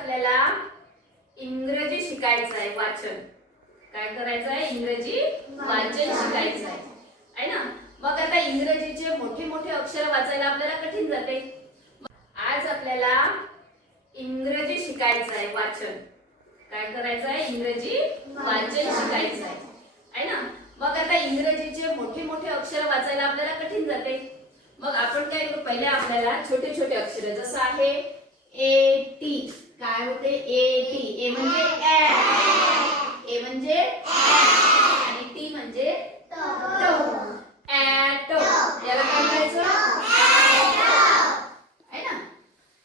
आपल्याला इंग्रजी शिकायचं आहे. वाचन काय करायचं आहे? इंग्रजी वाचन शिकायचं आहे ना. मग आता इंग्रजीचे मोठे मोठे अक्षर वाचायला आपल्याला कठीण जाते. आज आपल्याला इंग्रजी शिकायचं आहे. वाचन काय करायचं आहे? इंग्रजी वाचन शिकायचं आहे ना. मग आता इंग्रजीचे मोठे मोठे अक्षर वाचायला आपल्याला कठीण जाते. मग आपण काय करू? पहिले आपल्याला छोटे छोटे अक्षर, जसं आहे ए टी. काय होते? A T. ए म्हणजे ए म्हणजे आणि टी म्हणजे ॲटो. याला काय करायचं? आहे ना.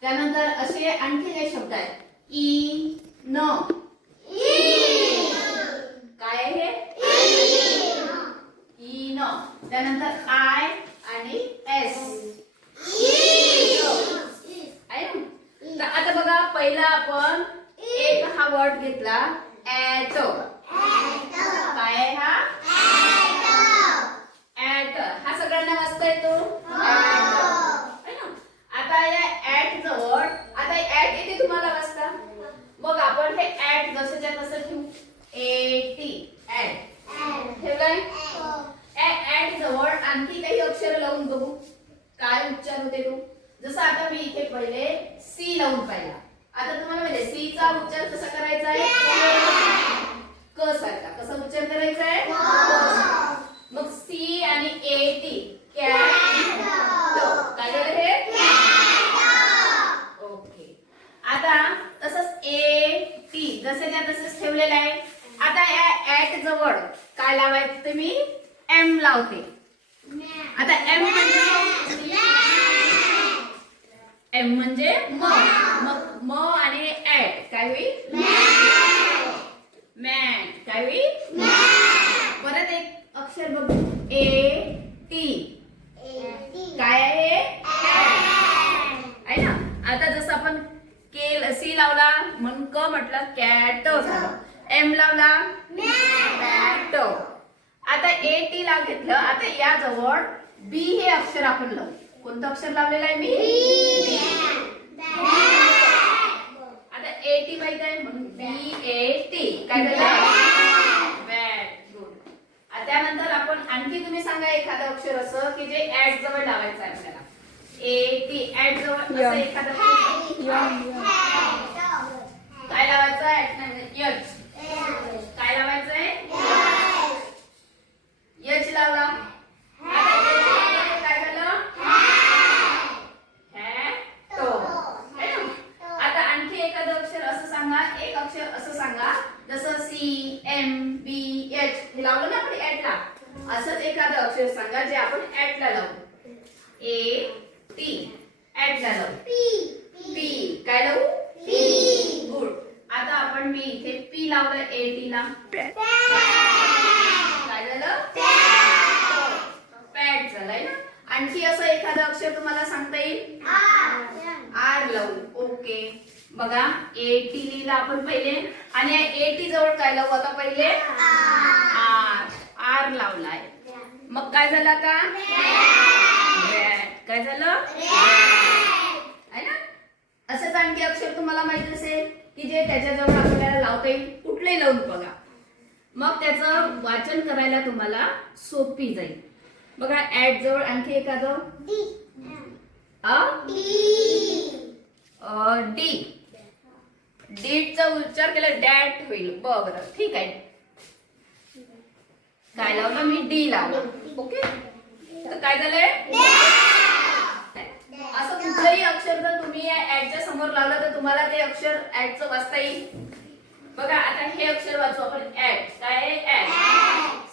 त्यानंतर असे आणखी काही शब्द आहेत. ई न. काय आहे? ई न. त्यानंतर आय आणि एस. आता बघा, पहिला आपण एक हा वर्ड घेतला ॲटो. काय आहे हा? ॲट. हा सगळ्यांना वाचता येतो. आता या ॲट जवळ आता ॲट येते तुम्हाला वाचता. मग आपण हे ॲट जसंच्या तसं ठेवू. ए टी ॲट ठेवलाय. ॲट जवळ आणखी काही अक्षर लावून बघू काय उच्चार होते तो. जसं आता मी इथे पहिले सी लावून पाहिला. आता तुम्हाला माहिती सी चा उच्चार कसा करायचा आहे? क सारखा. कसा उच्चार करायचा आहे? मग सी आणि ए टी कॅट. काय झालं हे? ओके. आता तसंच ए टी जसंच्या तसंच ठेवलेलं आहे. आता या ॲट जवळ काय लावायचं ते मी एम लावते. आता एम म्हणजे म. मग म आणि ॲट काय होईल? मॅट. काय होईल? परत एक अक्षर बघू. A T. काय आहे? आहे ना. आता जसं आपण के सी लावला म्हणून क म्हटलं कॅटो झालं. एम लावला मॅटो. आता ए टी ला घेतलं. आता या जवळ बी हे अक्षर आपण लावू. कोणतं अक्षर लावलेलं आहे मी? आता ए टी माहित आहे म्हणून बी ए टी. काय झालं? बॅट. गुड. त्यानंतर आपण आणखी तुम्ही सांगा एखादं अक्षर असं की जे ॲट जवळ लावायचं आहे आपल्याला. ए टी ॲट जवळ असं एखादं काय लावायचं? ॲट नाही यच. काय लावायचं आहे? यच लावला. काय झालं? हॅटो. आता आणखी एखादं अक्षर असं सांगा. एक अक्षर असं सांगा जसं सी एम बी एच हे लावलं ना आपण ॲटला. असंच एखादं अक्षर सांगा जे आपण ॲटला लावू. ए टी ॲटला लावू. पी. काय लावू? पी. गुड. आता आपण मी इथे पी लावलं ए टी ला. काय झालं? पॅट झालंय ना. आणखी असं एखादं अक्षर तुम्हाला सांगता येईल? आर लावू. ओके. बघा ए टी लिहिला आपण पहिले आणि ए टी जवळ काय लावू आता पहिले? आर. आर लावलाय. मग काय झालं आता? काय झालं? आहे ना. असंच आणखी अक्षर तुम्हाला माहित असेल की जे त्याच्याजवळ आपल्याला लावता येईल. कुठलंही लावून बघा. मग त्याचं वाचन करायला तुम्हाला सोपी जाईल. बघा ॲट जवळ आणखी एखादं डी. डी चा उच्चार केला डॅट होईल. बरं ठीक आहे. काय लावलं मी? डी लावलं. ओके. तर काय झालंय? असं कुठलंही अक्षर जर तुम्ही या ॲटच्या समोर लावलं तर तुम्हाला ते अक्षर ॲटचं वाचता येईल. बघा आता हे अक्षर वाचू आपण. ॲट. काय आहे? ॲट.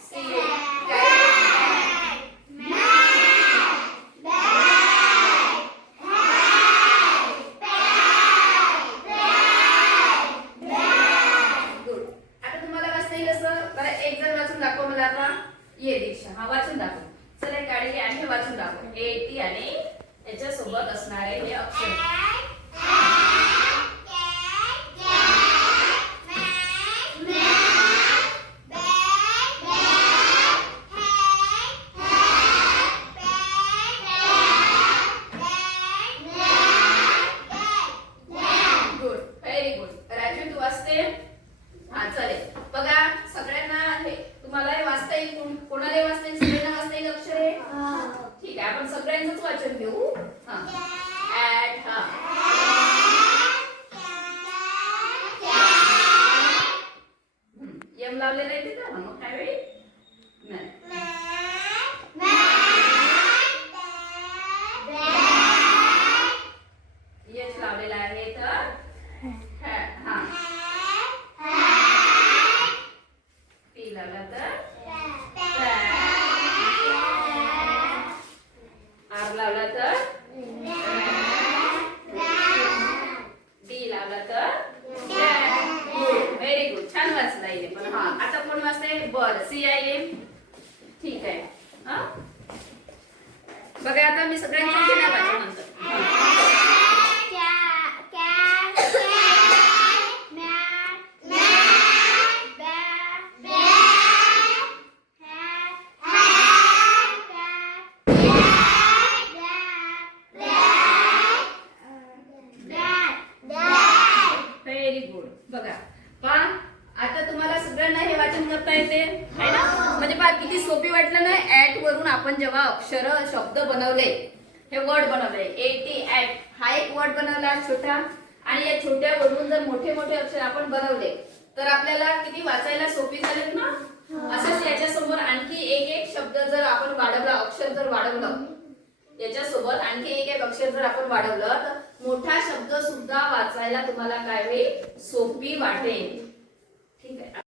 सी. काय? ये दीक्षा. हा वाचून दाखव. चला काढले आणि हे वाचून दाखव. ए टी आणि याच्या सोबत असणारे हे अक्षर. लावलेलं आहे तिथं मग काय होईल एच लावलेला आहे तर हा पी लावला तर आर लावला तर डी लावला तर व्हेरी गुड छान वाचला येईल पण हा आता कोण वाचते बर CIM ठीक आहे हा बघा आता मी सगळ्यांच्या नाव वाचल्यानंतर व्हेरी गुड बघा पहा आता तुम्हाला सगळ्यांना हे वाचन करता येते है ना म्हणजे पहा किती सोपी वाटलं ना ऍट वरून आपण जेव्हा अक्षर शब्द बनवले हे वर्ड बनवले AT हा एक वर्ड बनवला छोटा आणि या छोट्या वरून जर मोठे मोठे अक्षर आपण बनवले तर आपल्याला किती वाचायला सोपी झालेत ना असंच याच्या समोर आणखी एक शब्द जर आपण वाढवला अक्षर जर वाढवलं याच्यासोबत आणखी एक अक्षर जर आपण वाढवलं तर मोठा शब्द सुद्धा वाचायला तुम्हाला काय होईल सोपी वाटेल ठीक आहे